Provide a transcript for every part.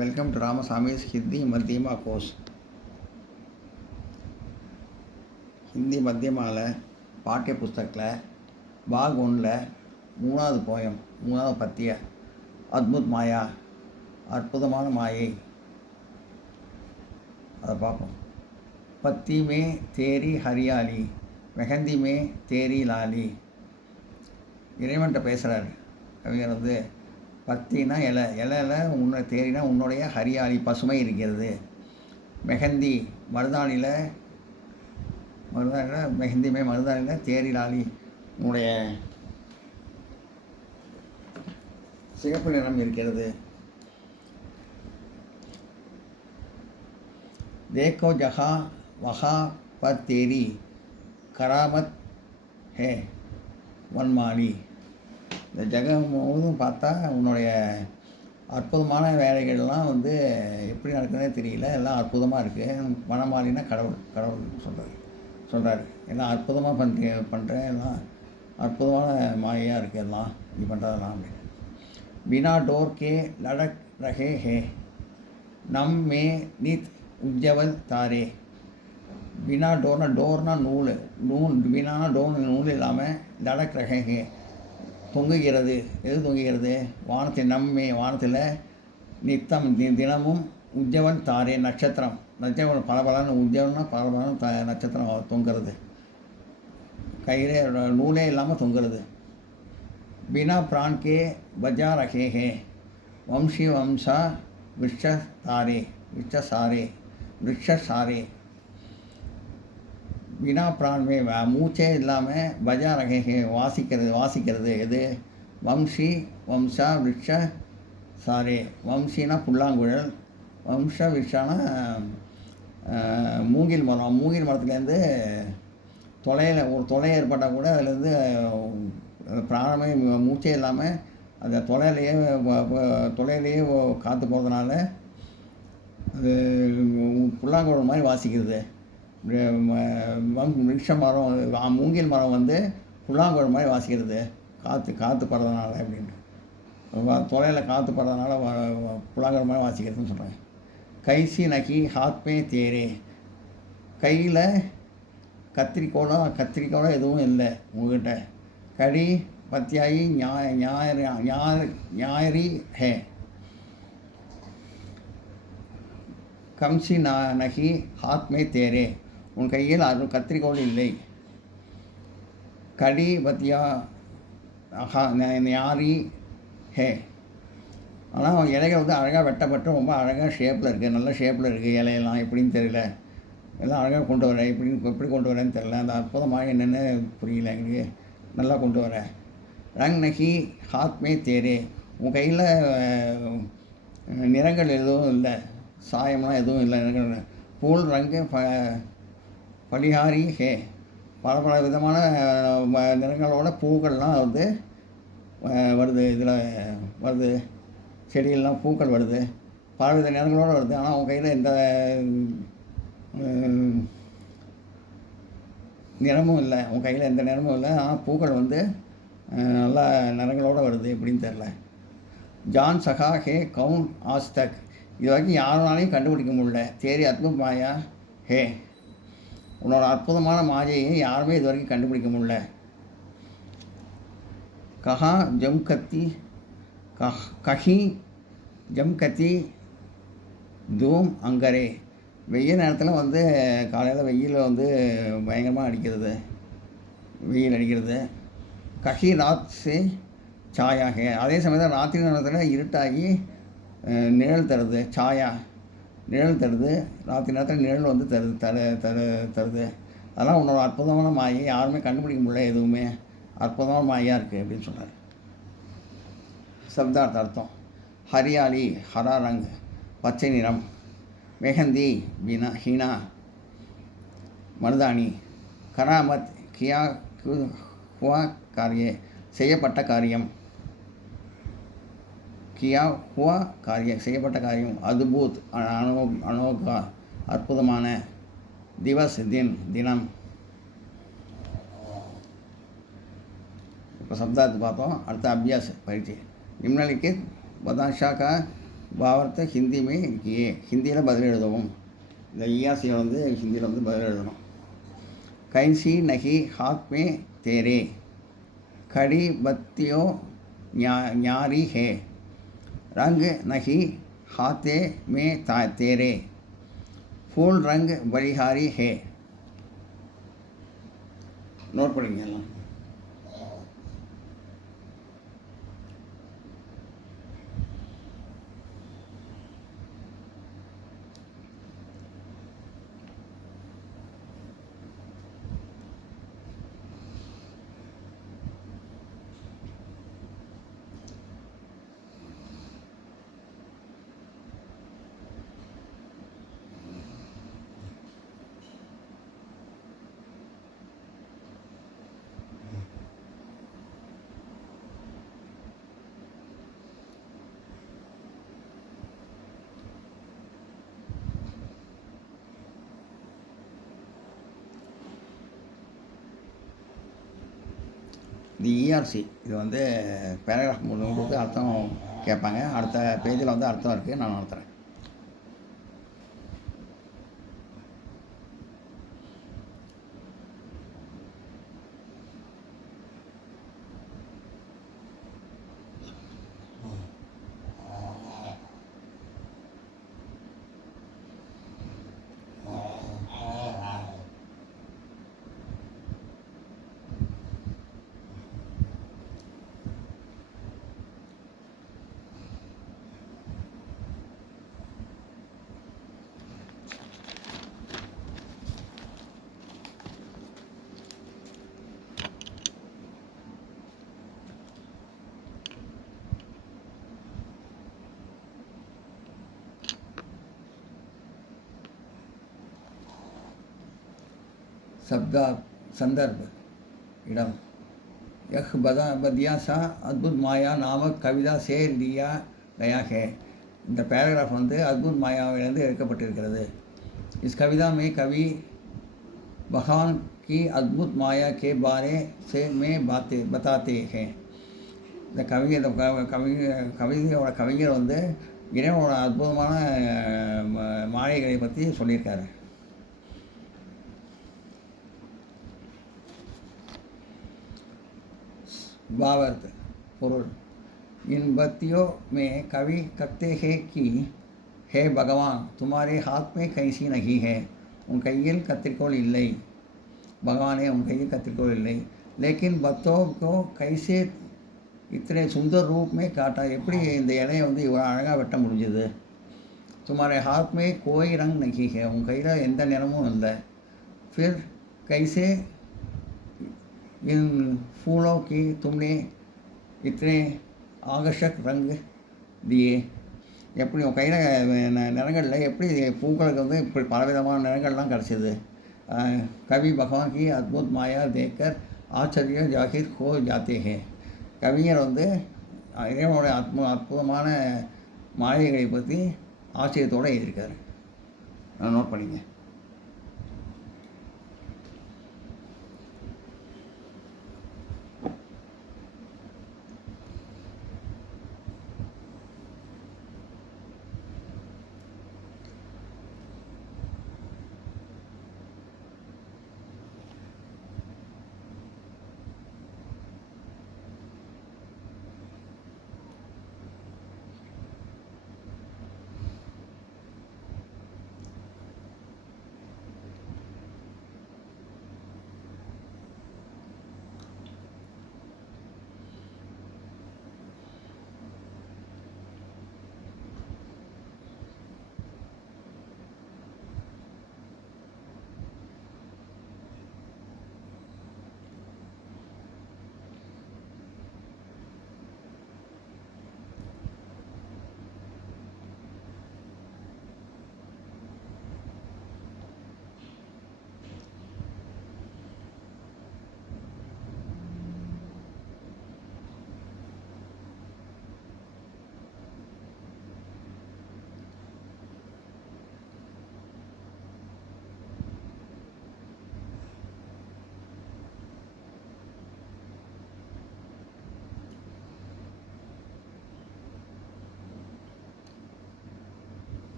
Welcome to Ramasamy's Hindi Madhyama course. Hindi மத்தியமாவில் பாட்டிய புஸ்தகத்தில் பாக் 1ல் 3வது போயம் 3வது பத்திய அத்புத் மாயா, அற்புதமான மாயை, அதை பார்ப்போம். பத்தி மே தேரி ஹரியாலி, மெஹந்தி மே தேரி லாலி. இறைவன்கிட்ட பேசுகிறார் கவிஞர். பத்தினா இலையில் உன்னை தேரினா உன்னுடைய ஹரியாலி பசுமை இருக்கிறது. மெஹந்தி மருதாணியில் மெஹந்திமே மருதாணியில் தேரி லாலி உன்னுடைய சிகப்பு நிறம் இருக்கிறது. தேக்கோ ஜஹா வஹா பர் தேரி கராமத் ஹே வன்மாலி. இந்த ஜெகம் முழுவதும் பார்த்தா உன்னுடைய அற்புதமான வேலைகள்லாம் எப்படி நடக்குதுன்னே தெரியல, எல்லாம் அற்புதமாக இருக்குது. வனமாலின்னா கடவுள் சொல்கிறார் எல்லாம் அற்புதமாக பண்ணுறேன், எல்லாம் அற்புதமான மாயையாக இருக்குது, எல்லாம் நீ பண்ணுறதெல்லாம் அப்படின்னு. பினா டோர் கே லடக் ரஹே ஹே நம் மே நித் உஜ்ஜவல் தாரே. பினா டோர்னா நூல் பினானா நூல் இல்லாமல் லடக் ரஹே ஹே தொங்குகிறது. எது தொங்குகிறது? வானத்தில் நித்தம் தினமும் உஜ்ஜவன் தாரே நட்சத்திரம் பலபலன்னு உஜ்ஜவன்னா பலபலன்னு நட்சத்திரம் தொங்குறது. கையிலே நூலே இல்லாமல் தொங்குறது. பினா பிரான் கே பஜா ரஹே ஹே வம்ஷி வம்சா விருட்ச சாரே. பினா பிரான் மூச்சே இல்லாமல் பஜா ரகே வாசிக்கிறது எது? வம்ஷி வம்சா விருட்ச சாரே. வம்சினா புல்லாங்குழல், வம்ச விருட்சானா மூங்கில் மரம். மூங்கில் மரத்துலேருந்து ஒரு தொலை ஏற்பட்டால் கூட அதுலேருந்து பிராணமே மூச்சே இல்லாமல் அந்த தொலையிலேயே காற்று போகிறதுனால அது புல்லாங்குழல் மாதிரி வாசிக்கிறது. விருட்ச மரம் மூங்கில் மரம் புல்லாங்குழல் மாதிரி வாசிக்கிறது காற்று படுறதுனால அப்படின்னு. தொலையில் காற்று படுறதுனால புல்லாங்குழல் மாதிரி வாசிக்கிறதுன்னு சொல்கிறாங்க. கைசி நகி ஹாத்மே தேரே. கையில் கத்திரிக்கோளோ எதுவும் இல்லை உங்ககிட்ட. கடி பத்தியாயி ஞாயிறு ஹே. கம்சி நகி ஹாத்மே தேரே. உன் கையில் கத்திரிக்கோள் இல்லை. கடி பத்தியா ஞாரி ஹே. ஆனால் இலைகள் அழகாக வெட்டப்பட்டு ரொம்ப அழகாக ஷேப்பில் இருக்குது, நல்ல ஷேப்பில் இருக்குது. இலையெல்லாம் எப்படின்னு தெரியல, எல்லாம் அழகாக கொண்டு வரேன். எப்படி கொண்டு வரேன்னு தெரியல. அந்த அற்புதமாக என்னென்னு புரியல எங்களுக்கு. நல்லா கொண்டு வரேன். ரங் நகி ஹாத்மே தேரே. உன் கையில் நிறங்கள் எதுவும் இல்லை, சாயம்லாம் எதுவும் இல்லை. நிறங்கள் பூல் ரங்கு பலிஹாரி ஹே. பல விதமான நிறங்களோட பூக்கள்லாம் வருது. இதில் வருது, செடியெல்லாம் பூக்கள் வருது, பலவித நிறங்களோடு வருது. ஆனால் அவங்க கையில் எந்த நிறமும் இல்லை. உன் கையில் எந்த நிறமும் இல்லை, ஆனால் பூக்கள் நல்ல நிறங்களோடு வருது. எப்படின்னு தெரில. ஜான் சகா ஹே கவுன் ஆஸ்தக். இது வரைக்கும் யாருனாலையும் கண்டுபிடிக்க முடியல. தேரி அத்புத் மாயா ஹே. உன்னோட அற்புதமான மாயையை யாருமே இது வரைக்கும் கண்டுபிடிக்க முடியல. கஹி ஜம்கத்தி தூம் அங்கரே. வெயில் நேரத்தில் காலையில் வெயில் பயங்கரமாக அடிக்கிறது, வெயில் அடிக்கிறது. கஹி ராத் சே சாயா ஹே. அதே சமயத்தில் ராத்திரி நேரத்தில் இருட்டாகி நிழல் தருது. நிழல் தருது. ராத்திரி நேரத்தில் நிழல் தருது. அதெல்லாம் உன்னோட அற்புதமான மாயை யாருமே கண்டுபிடிக்க முடியல. எதுவுமே அற்புதமான மாயாக இருக்குது அப்படின்னு சொல்கிறார். சப்தார்த்த அர்த்தம். ஹரியாலி ஹரா ரங் பச்சை நிறம். மெஹந்தி ஹீனா மருதாணி. கராமத் கியா ஹுவா காரியே செய்யப்பட்ட காரியம். கியா ஹுவா செய்யப்பட்ட காரியம். அத்புத் அனோகா அற்புதமான. திவஸ் தினம். இப்போ சப்தார்த்து பார்த்தோம். அடுத்த அபியாஸ் பயிற்சி. निम्नलिखित पदांशों का பாவத்தை ஹிந்திமே ஹிந்தியில் பதில் எழுதவும். இந்த ஈஆர்சியை வந்து ஹிந்தியில் வந்து பதில் எழுதணும். கைசி நகி ஹாத் மே தேரே खड़ी बत्तियों न्यारी है रंग नहीं हाथे में तेरे फूल रंग बलिहारी है. नोट पढ़ेंगे एல்லாம். இது இஆர்சி. இது வந்து பேராகிராஃப் கொடுத்து அர்த்தம் கேட்பாங்க. அடுத்த பேஜில் வந்து அர்த்தம் இருக்குது, நான் நடத்துகிறேன். शब्दा संदर्भ इडम यह बदिया सा अद्भुत माया नामक कविता से लिया गया है. இந்த பேராகிராஃப் வந்து அத்புத் மாயாவிலிருந்து எடுக்கப்பட்டிருக்கிறது. इस कविता में कवि भगवान की अद्भुत माया के बारे से में बातें बताते हैं. இந்த கவிதையோட கவிஞர் வந்து இறைவனோட அற்புதமான மாயைகளை பற்றி சொல்லியிருக்காரு. भावार्थ பொருள். इन बत्तियों में कवि कहते हैं कि हे भगवान तुम्हारे हाथ में कैसी नहीं है. உன் கையில் கத்திரிக்கோள் இல்லை. பகவானே உன் கையில் கத்திரிக்கோள் இல்லை. लेकिन बत्तों को कैसे इतने सुंदर रूप में काटा. எப்படி இந்த இலையை வந்து இவ்வளோ அழகாக வெட்ட முடிஞ்சது. तुम्हारे हाथ में कोई रंग नहीं है. உன் கையில் எந்த நிறமும் இல்லை. फिर कैसे इन फूलों की तुमने इतने आकर्षक रंग दिए. எப்படி உன் கையில் நிறங்களில் எப்படி பூக்களுக்கு வந்து இப்படி பலவிதமான நிறங்கள்லாம் கிடச்சிது. கவி பகவான் கி அத்புத் மாயா தேக்கர் ஆச்சரிய ஜாகிர் ஹோ ஜாத்தே ஹே. கவிஞர் வந்து இறைவனோட அற்புதமான மாயைகளை பற்றி ஆச்சரியத்தோடு எழுதியிருக்காரு. நோட் பண்ணிங்க.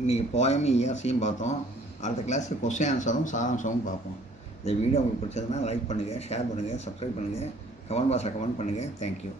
இன்றைக்கி போயமும் இஆர்சியும் பார்த்தோம். அடுத்த கிளாஸில் கொஸ்டின் ஆன்சரும் சாராம்சமும் பார்ப்போம். இந்த வீடியோ உங்களுக்கு பிடிச்சதுன்னா லைக் பண்ணுங்கள், ஷேர் பண்ணுங்கள், சப்ஸ்கிரைப் பண்ணுங்கள், கமெண்ட் பாக்ஸில் கமெண்ட் பண்ணுங்கள். தேங்க்யூ.